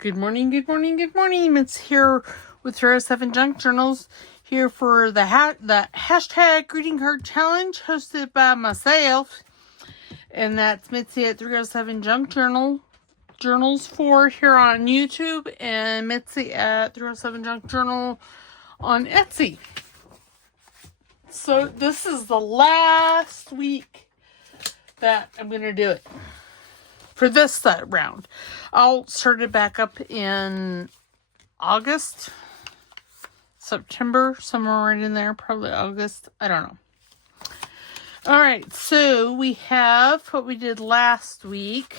Good morning, good morning, good morning. It's here with your 7 Junk Journals, here for the hashtag greeting card challenge hosted by myself. And that's Mitzi at 307 Junk Journals 4 here on YouTube, and Mitzi at 307 Junk Journal on Etsy. So this is the last week that I'm going to do it. For this round. I'll start it back up in August, September, somewhere right in there, probably August. I don't know. All right, so we have what we did last week.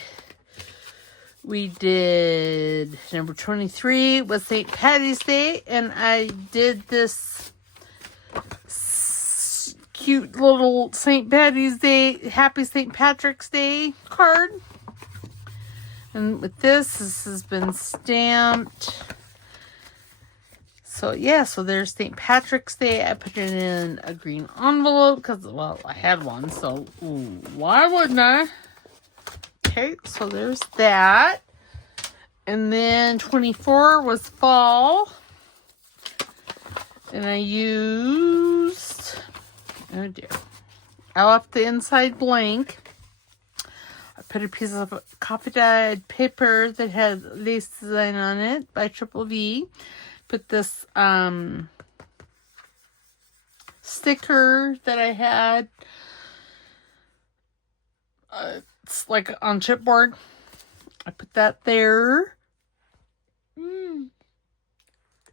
We did number 23 was St. Patty's Day, and I did this cute little St. Patty's Day, Happy St. Patrick's Day card. And with this has been stamped. So yeah, so there's St. Patrick's Day. I put it in a green envelope because, well, I had one, so why wouldn't I? Okay, so there's that. And then 24 was fall. And I used, oh dear, I left the inside blank. Put a piece of coffee dyed paper that had lace design on it by Triple V. Put this sticker that I had. It's like on chipboard. I put that there.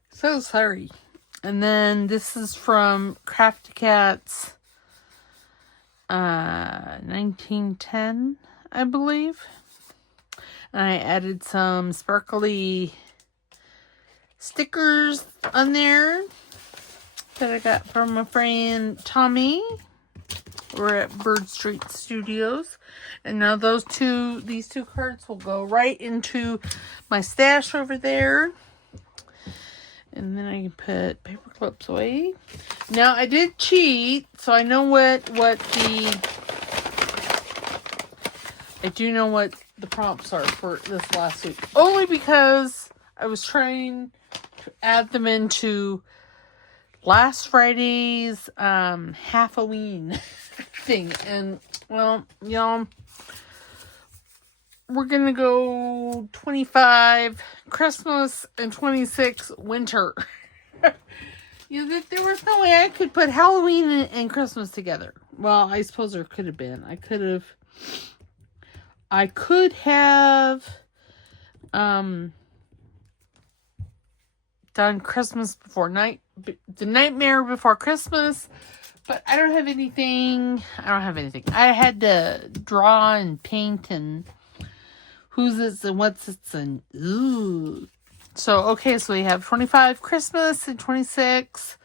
So sorry. And then this is from Crafty Cats 1910. I believe. And I added some sparkly stickers on there that I got from my friend Tommy. We're at Bird Street Studios. And now these two cards will go right into my stash over there. And then I can put paper clips away. Now I did cheat, so I know I do know what the prompts are for this last week. Only because I was trying to add them into last Friday's Halloween thing. And, well, y'all, we're going to go 25 Christmas and 26 winter. There was no way I could put Halloween and Christmas together. Well, I suppose there could have been. I could have done Christmas before the Nightmare Before Christmas, but I don't have anything. I had to draw and paint and who's this and what's this and ooh. So, okay, so we have 25 Christmas and 26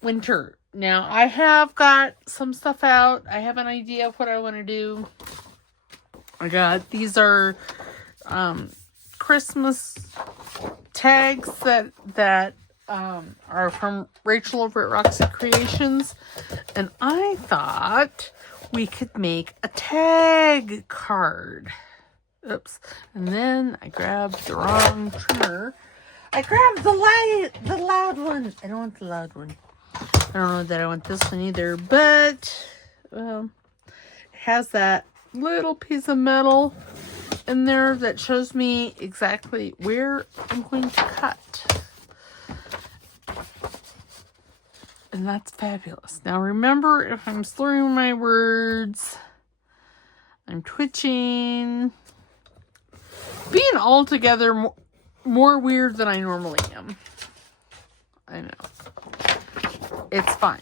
winter. Now, I have got some stuff out. I have an idea of what I want to do. These are Christmas tags that are from Rachel over at Roxy Creations, and I thought we could make a tag card. Oops! And then I grabbed the wrong trimmer. I grabbed the loud one. I don't want the loud one. I don't know that I want this one either, but it has that little piece of metal in there that shows me exactly where I'm going to cut. And that's fabulous. Now remember, if I'm slurring my words, I'm twitching, being altogether more weird than I normally am. I know. It's fine.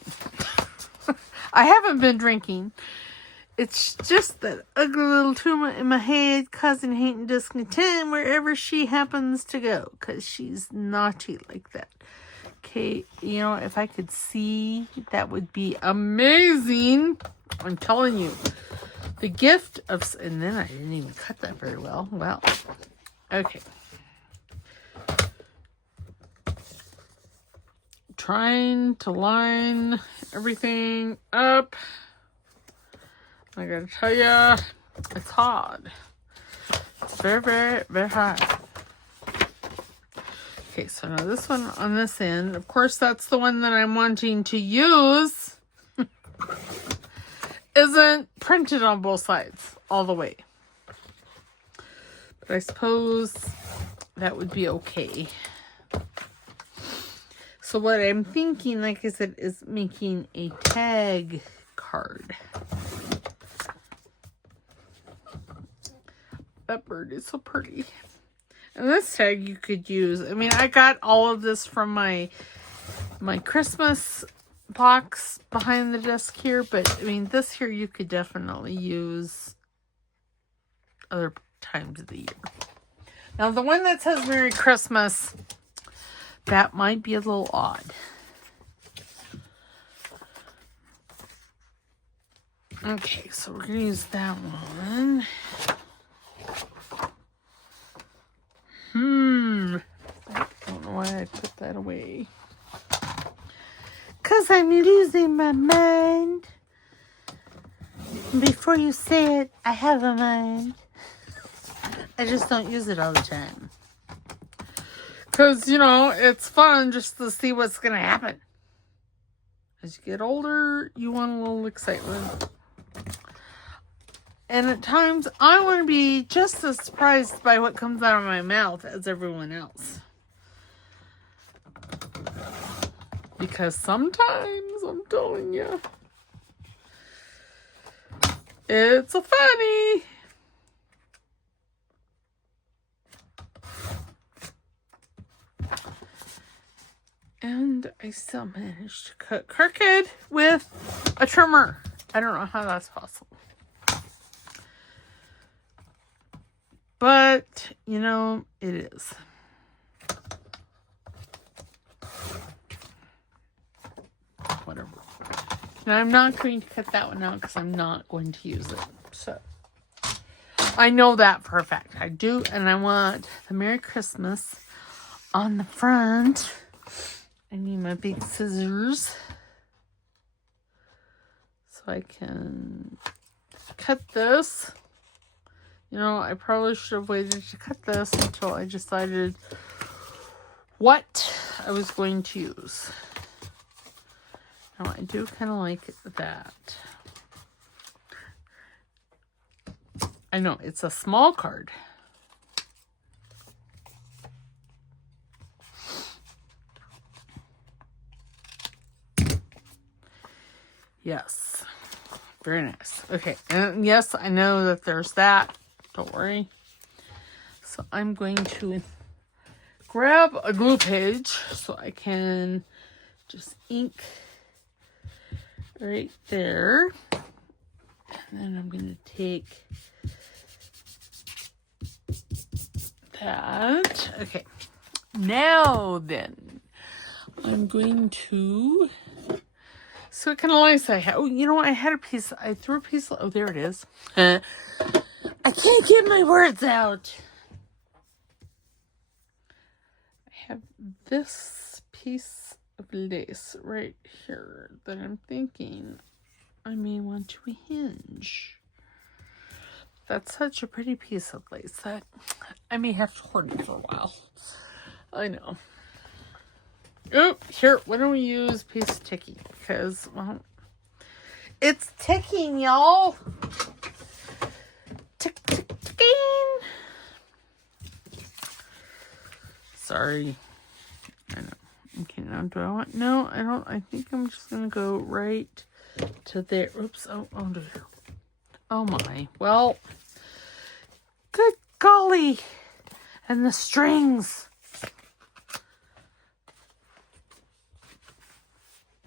I haven't been drinking. It's just that ugly little tumor in my head causing hate and discontent wherever she happens to go. Because she's naughty like that. Okay, if I could see, that would be amazing. I'm telling you. The gift of... And then I didn't even cut that very well. Well, okay. Trying to line everything up. I gotta tell ya, it's hard. It's very, very, very hard. Okay, so now this one on this end, of course, that's the one that I'm wanting to use, isn't printed on both sides all the way. But I suppose that would be okay. So what I'm thinking, like I said, is making a tag card. That bird is so pretty. And this tag you could use. I mean, I got all of this from my Christmas box behind the desk here. But, I mean, this here you could definitely use other times of the year. Now, the one that says Merry Christmas, that might be a little odd. Okay, so we're going to use that one. I don't know why I put that away. 'Cause I'm losing my mind. Before you say it, I have a mind. I just don't use it all the time. 'Cause, you know, it's fun just to see what's going to happen. As you get older, you want a little excitement. And at times, I want to be just as surprised by what comes out of my mouth as everyone else. Because sometimes, I'm telling you, it's a funny. And I still managed to cut crooked with a trimmer. I don't know how that's possible. But, you know, it is. Whatever. Now, I'm not going to cut that one out because I'm not going to use it. So, I know that for a fact. I do, and I want the Merry Christmas on the front. I need my big scissors so I can cut this. You know, I probably should have waited to cut this until I decided what I was going to use. Now, I do kind of like that. I know, it's a small card. Yes. Very nice. Okay, and yes, I know that there's that. Don't worry. So I'm going to grab a glue page so I can just ink right there. And then I'm going to take that. Okay. Now then, I'm going to... So what kind of lice I had? Oh, you know what? I had a piece. I threw a piece. Oh, there it is. I can't get my words out. I have this piece of lace right here that I'm thinking I may want to hinge. That's such a pretty piece of lace that I may have to hoard it for a while. I know. Oh, here, why don't we use a piece of ticking? Because, well, it's ticking, y'all. Tick, tick, ticking. Sorry. I know. Okay, now do I want... No, I don't. I think I'm just going to go right to there. Oops. Oh, dear. Oh, my. Well, good golly. And the strings.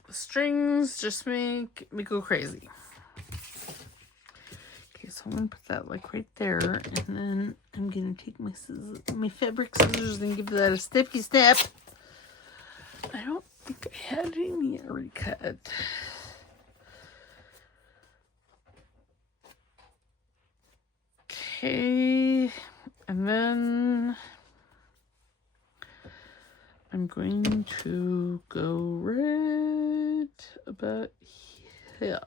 Strings just make me go crazy. Okay, so I'm gonna put that like right there, and then I'm gonna take my scissors, my fabric scissors, and give that a snippy snip. I don't think I had any already cut. Okay, and then I'm going to go right about here.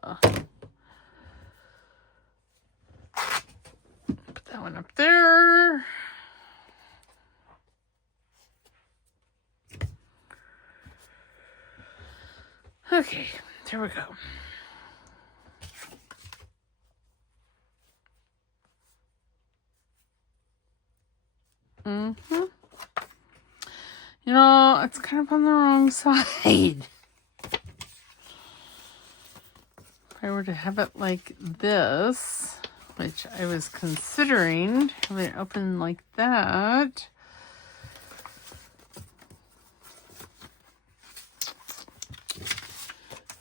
Put that one up there. Okay, there we go. Mm-hmm. You know, it's kind of on the wrong side. If I were to have it like this, which I was considering having it open like that.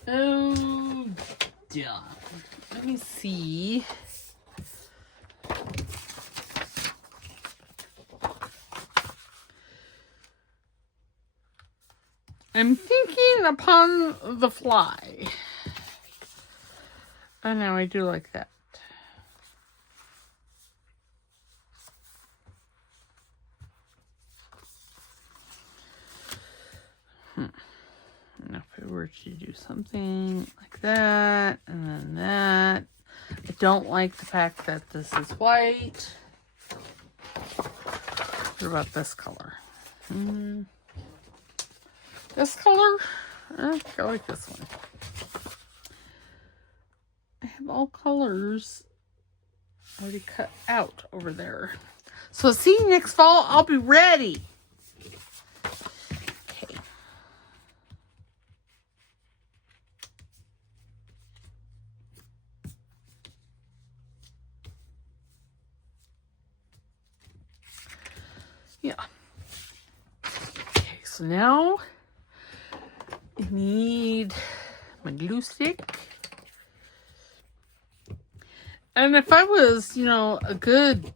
Oh, yeah. Let me see. I'm thinking upon the fly. Oh, no, I do like that. Now, if I were to do something like that, and then that. I don't like the fact that this is white. What about this color? This color? I think I like this one. I have all colors already cut out over there. So see, next fall, I'll be ready. Okay. Yeah. Okay, so now I need my glue stick. And if I was, you know, a good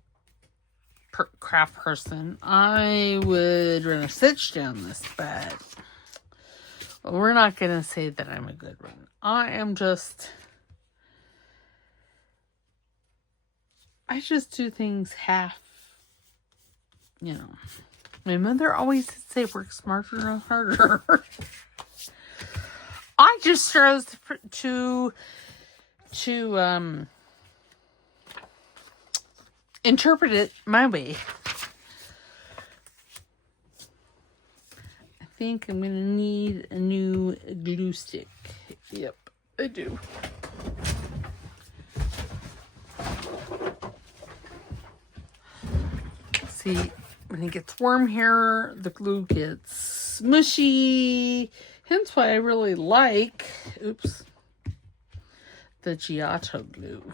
craft person, I would run a stitch down this, but we're not going to say that I'm a good one. I just do things half, you know. My mother always say work smarter, not harder. I just chose to interpret it my way. I think I'm going to need a new glue stick. Yep, I do. See, when it gets warm here, the glue gets mushy. Hence why I really like, the Giotto glue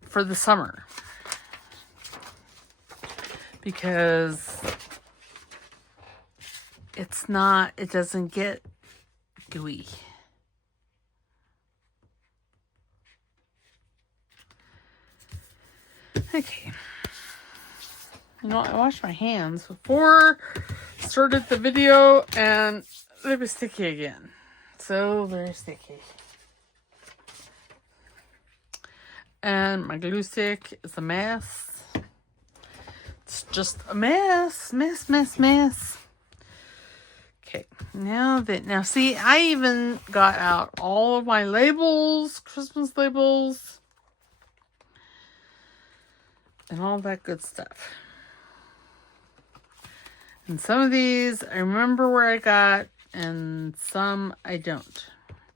for the summer. Because it doesn't get gooey. Okay. You know, I washed my hands before I started the video and they were sticky again. So very sticky. And my glue stick is a mess. It's just a mess. Mess. Okay, now see, I even got out all of my labels, Christmas labels, and all that good stuff. And some of these I remember where I got, and some I don't.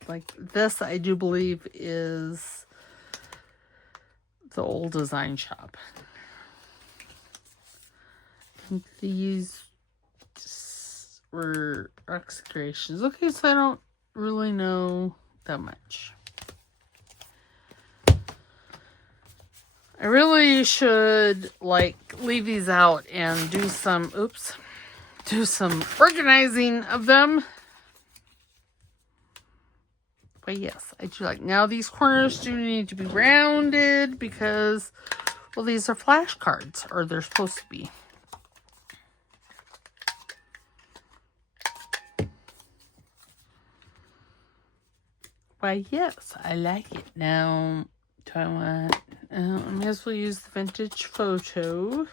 Like this, I do believe is the old design shop. I think these were Roxy creations. Okay, so I don't really know that much. I really should leave these out and do some organizing of them. But yes, I do now these corners do need to be rounded because, well, these are flashcards, or they're supposed to be. Why, yes, I like it. Now, do I want... I may as well use the vintage photo.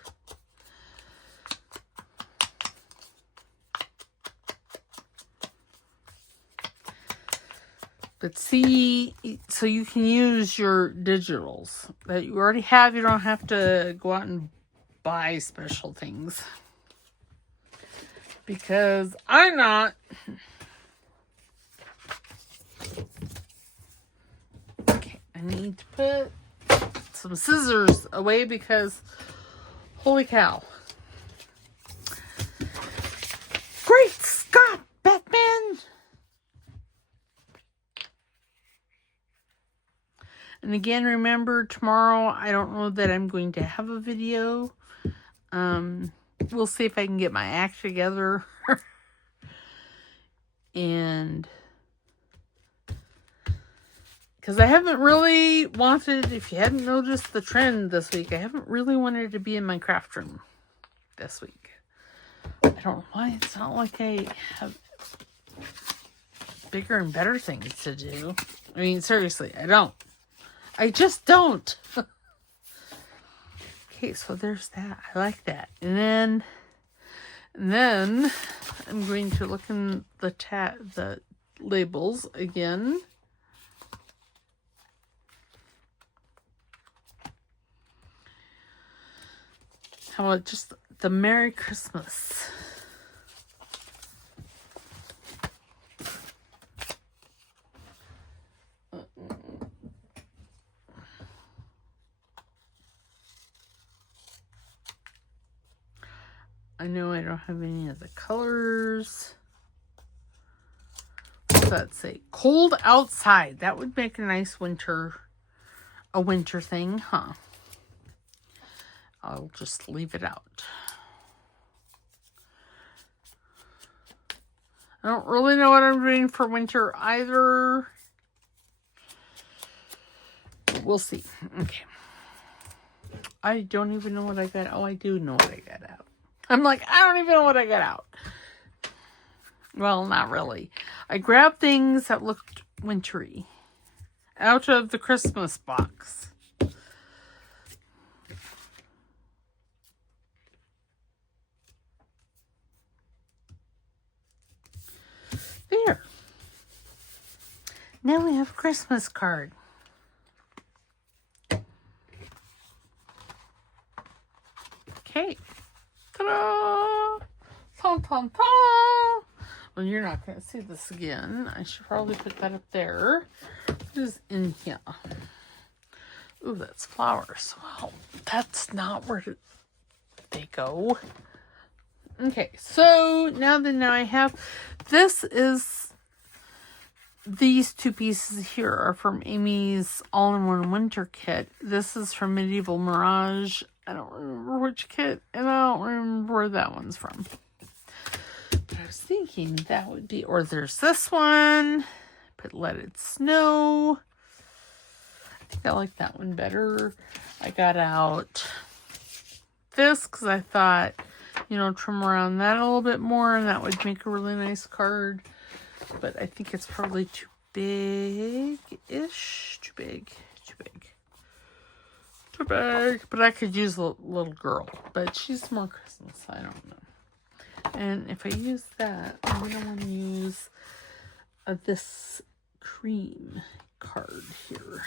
But see, so you can use your digitals that you already have. You don't have to go out and buy special things. Because I'm not I need to put some scissors away because, holy cow. Great Scott, Batman! And again, remember, tomorrow, I don't know that I'm going to have a video. We'll see if I can get my act together. And because I haven't really wanted, if you hadn't noticed the trend this week, I haven't really wanted to be in my craft room this week. I don't know why. It's not like I have bigger and better things to do. I mean, seriously, I don't. I just don't. Okay, so there's that. I like that. And then I'm going to look in the labels again. How about just the Merry Christmas? I know I don't have any of the colors. What's that say? Cold outside. That would make a nice winter thing, huh? I'll just leave it out. I don't really know what I'm doing for winter either. We'll see. Okay. I don't even know what I got. Oh, I do know what I got out. I'm like, I don't even know what I got out. Well, not really. I grabbed things that looked wintry out of the Christmas box. There. Now we have a Christmas card. Okay. Ta-da! Ta-ta-ta! Well, you're not going to see this again. I should probably put that up there. What is in here? Ooh, that's flowers. Well, that's not where they go. Okay, so now I have, these two pieces here are from Amy's All-in-One Winter Kit. This is from Medieval Mirage. I don't remember which kit, and I don't remember where that one's from. But I was thinking that would be, or there's this one. Put Let It Snow. I think I like that one better. I got out this because I thought, trim around that a little bit more, and that would make a really nice card. But I think it's probably too big-ish. Too big. But I could use a little girl. But she's more Christmas. I don't know. And if I use that, I'm going to want to use this cream card here.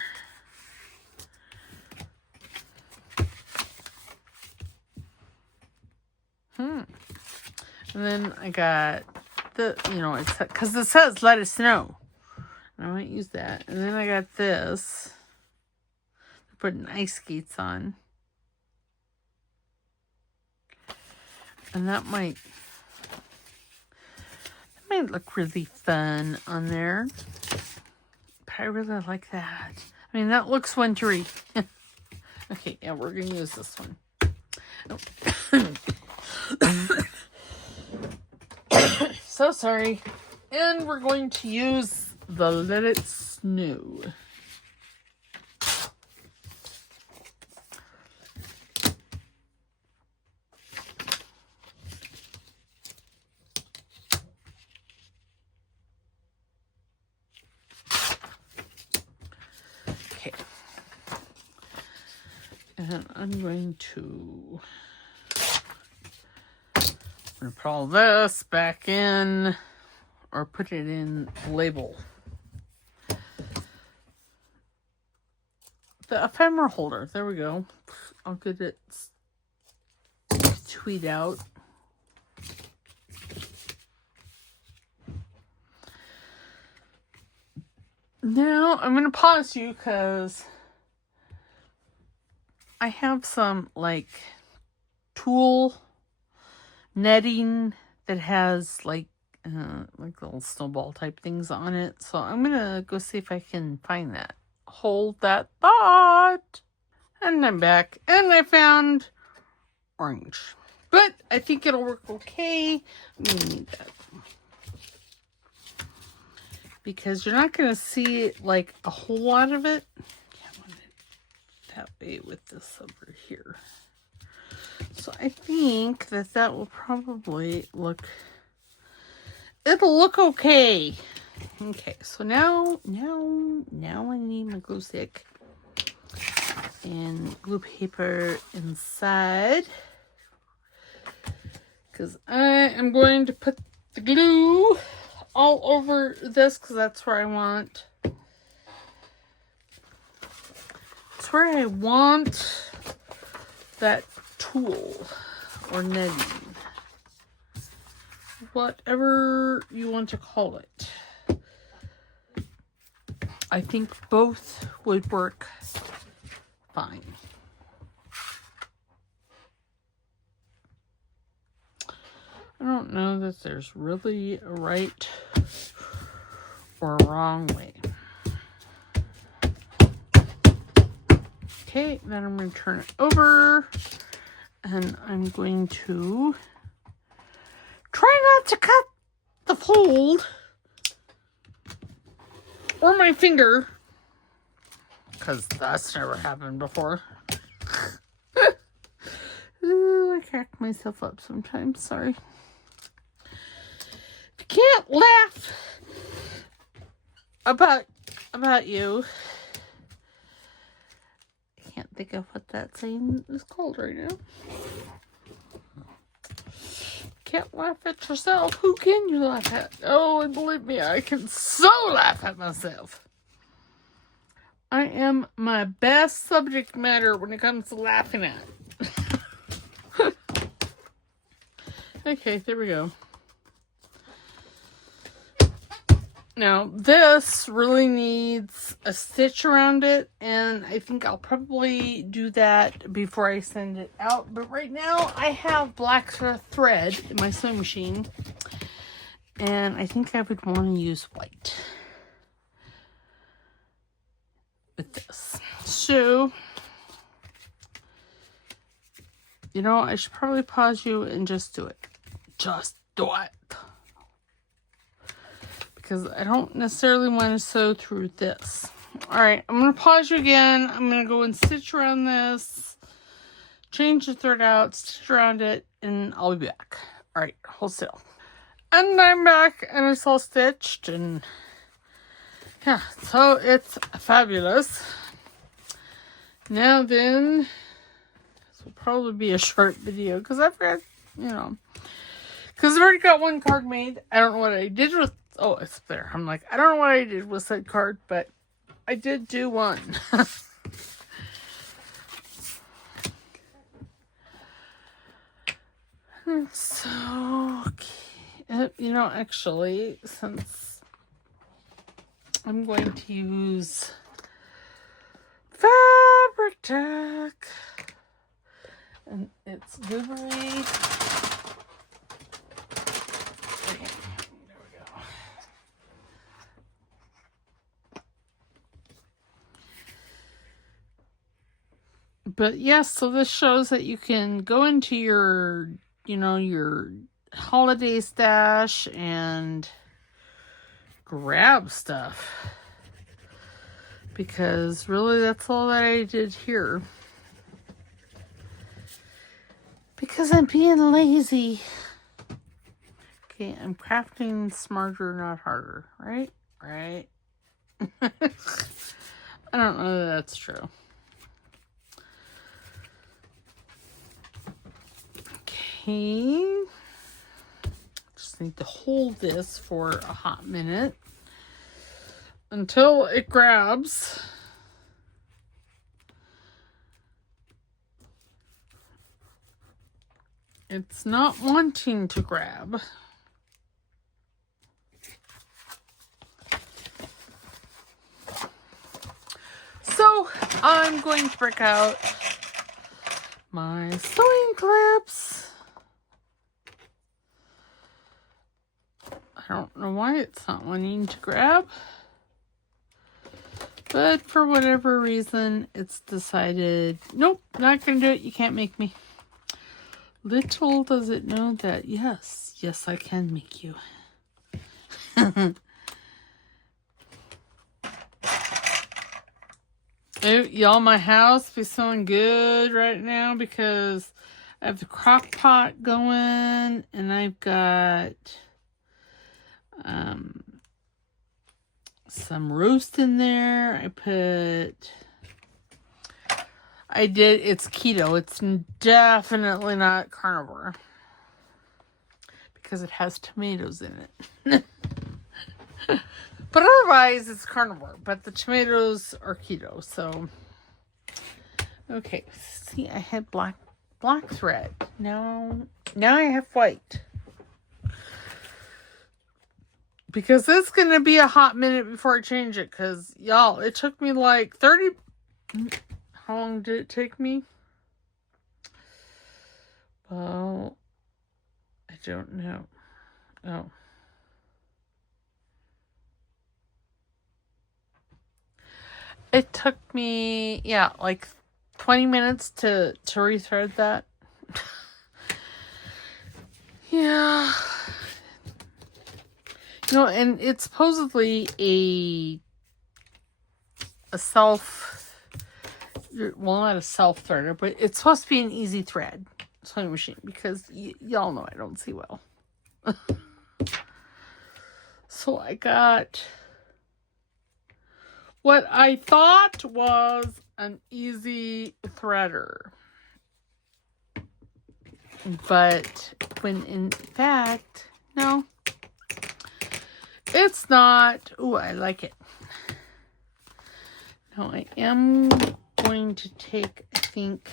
And then I got it's because it says Let It Snow. And I might use that. And then I got this. Putting ice skates on. And that might look really fun on there. But I really like that. I mean, that looks wintry. Okay, yeah, we're going to use this one. So sorry. And we're going to use the Let It Snow. Okay. And I'm going to put all this back in, or put it in label. The ephemera holder. There we go. I'll get it tweed out. Now I'm going to pause you because I have some like tulle netting that has like little snowball type things on it. So I'm going to go see if I can find that. Hold that thought. And I'm back. And I found orange. But I think it'll work okay. I'm going to need that. Because you're not going to see like a whole lot of it. I want it that way with this over here. So I think that will probably look, it'll look okay. Okay, so now I need my glue stick and glue paper inside. Because I am going to put the glue all over this because that's where I want. It's where I want that tulle or netting. Whatever you want to call it. I think both would work fine. I don't know that there's really a right or a wrong way. Okay, then I'm going to turn it over and I'm going to try not to cut the fold or my finger because that's never happened before. Ooh, I crack myself up sometimes, sorry. Can't laugh about you. I can't think of what that saying is called right now. Can't laugh at yourself. Who can you laugh at? Oh, and believe me, I can so laugh at myself. I am my best subject matter when it comes to laughing at. Okay, there we go. Now, this really needs a stitch around it, and I think I'll probably do that before I send it out. But right now, I have black thread in my sewing machine, and I think I would want to use white with this. So, you know, I should probably pause you and just do it. Just do it. Because I don't necessarily want to sew through this. Alright, I'm going to pause you again. I'm going to go and stitch around this. Change the thread out, stitch around it, and I'll be back. Alright, hold still. And I'm back, and it's all stitched, and yeah, so it's fabulous. Now then, this will probably be a short video, because I've got, you know, because I've already got one card made. I don't know what I did with. Oh, it's there. I'm like, I don't know what I did with that card, but I did do one. So, okay. You know, actually, since I'm going to use Fabric Tech, and it's glittery. But yes, so this shows that you can go into your, you know, your holiday stash and grab stuff. Because really that's all that I did here. Because I'm being lazy. Okay, I'm crafting smarter, not harder. Right? Right? I don't know that that's true. Okay, just need to hold this for a hot minute until it grabs. It's not wanting to grab. I'm going to break out my sewing clips. I don't know why it's not wanting to grab. But for whatever reason, it's decided, nope, not going to do it. You can't make me. Little does it know that, yes, I can make you. Y'all, my house be sewing good right now because I have the crock pot going and I've got some roast in there. It's keto. It's definitely not carnivore because it has tomatoes in it. But otherwise, it's carnivore. But the tomatoes are keto. So, okay. See, I had black thread. Now I have white. Because it's going to be a hot minute before I change it. Because, y'all, it took me like 30... How long did it take me? Well, I don't know. Oh. It took me, like 20 minutes to rethread that. Yeah. And it's supposedly a not a self threader, but it's supposed to be an easy thread sewing machine because y'all know I don't see well. So I got what I thought was an easy threader. But when in fact, no, it's not. Ooh, I like it. Now I am going to take, I think,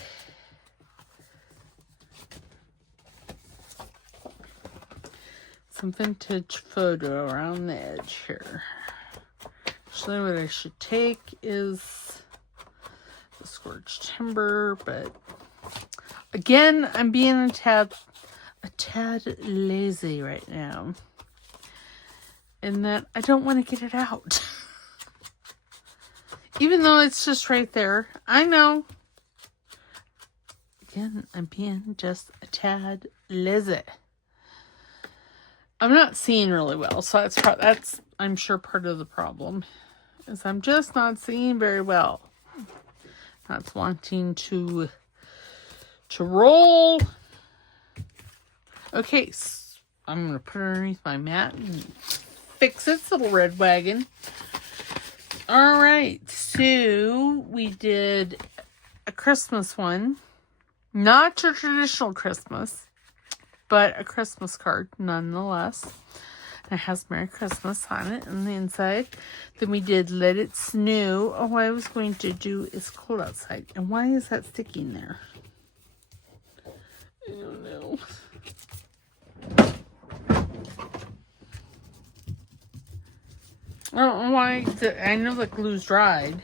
some vintage photo around the edge here. Actually, what I should take is the scorched timber, but again, I'm being a tad lazy right now. In that I don't want to get it out. Even though it's just right there. I know. Again, I'm being just a tad lazy. I'm not seeing really well, so that's I'm sure part of the problem. Is I'm just not seeing very well. Not wanting to roll. Okay, so I'm going to put it underneath my mat and fix its little red wagon. All right, so we did a Christmas one. Not your traditional Christmas, but a Christmas card nonetheless. It has Merry Christmas on it on the inside. Then we did Let It Snow. Oh, what I was going to do is cold outside. And why is that sticking there? I don't know. I don't know why. I know the glue's dried.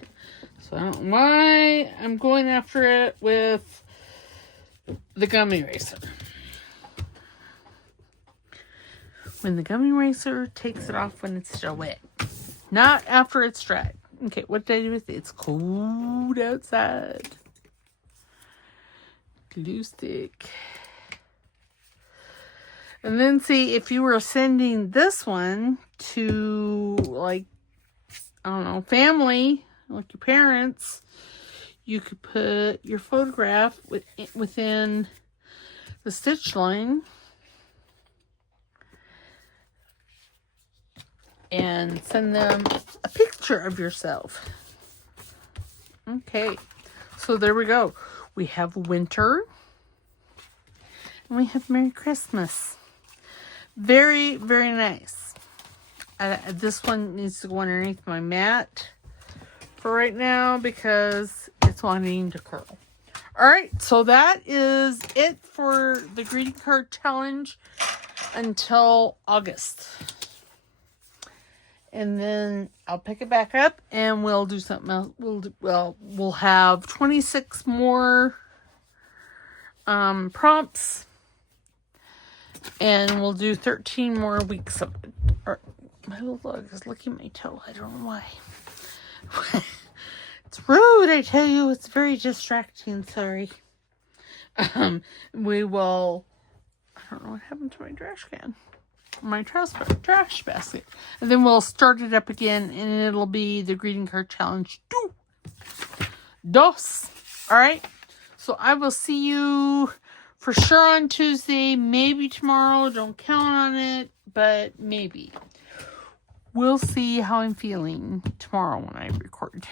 So I don't know why I'm going after it with the gummy eraser. When the gummy eraser takes it off when it's still wet. Not after it's dried. Okay, what did I do with it? It's cold outside. Glue stick. And then see, if you were sending this one to, like, I don't know, family, like your parents, you could put your photograph within the stitch line. And send them a picture of yourself. Okay, so there we go. We have winter. And we have Merry Christmas. Very, very nice. This one needs to go underneath my mat for right now because it's wanting to curl. All right, so that is it for the greeting card challenge until August. And then I'll pick it back up and we'll do something else. We'll have 26 more prompts. And we'll do 13 more weeks of it. My little dog is licking my toe. I don't know why. It's rude, I tell you. It's very distracting. Sorry. We will... I don't know what happened to my trash can. My trash basket. And then we'll start it up again, and it'll be the greeting card challenge 2. Alright? So I will see you for sure on Tuesday. Maybe tomorrow. Don't count on it, but maybe. We'll see how I'm feeling tomorrow when I record.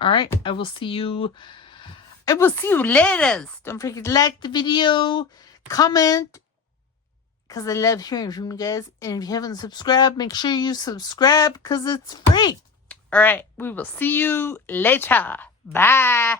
Alright? I will see you later. Don't forget to like the video, comment, because I love hearing from you guys. And if you haven't subscribed, make sure you subscribe because it's free. Alright, we will see you later. Bye.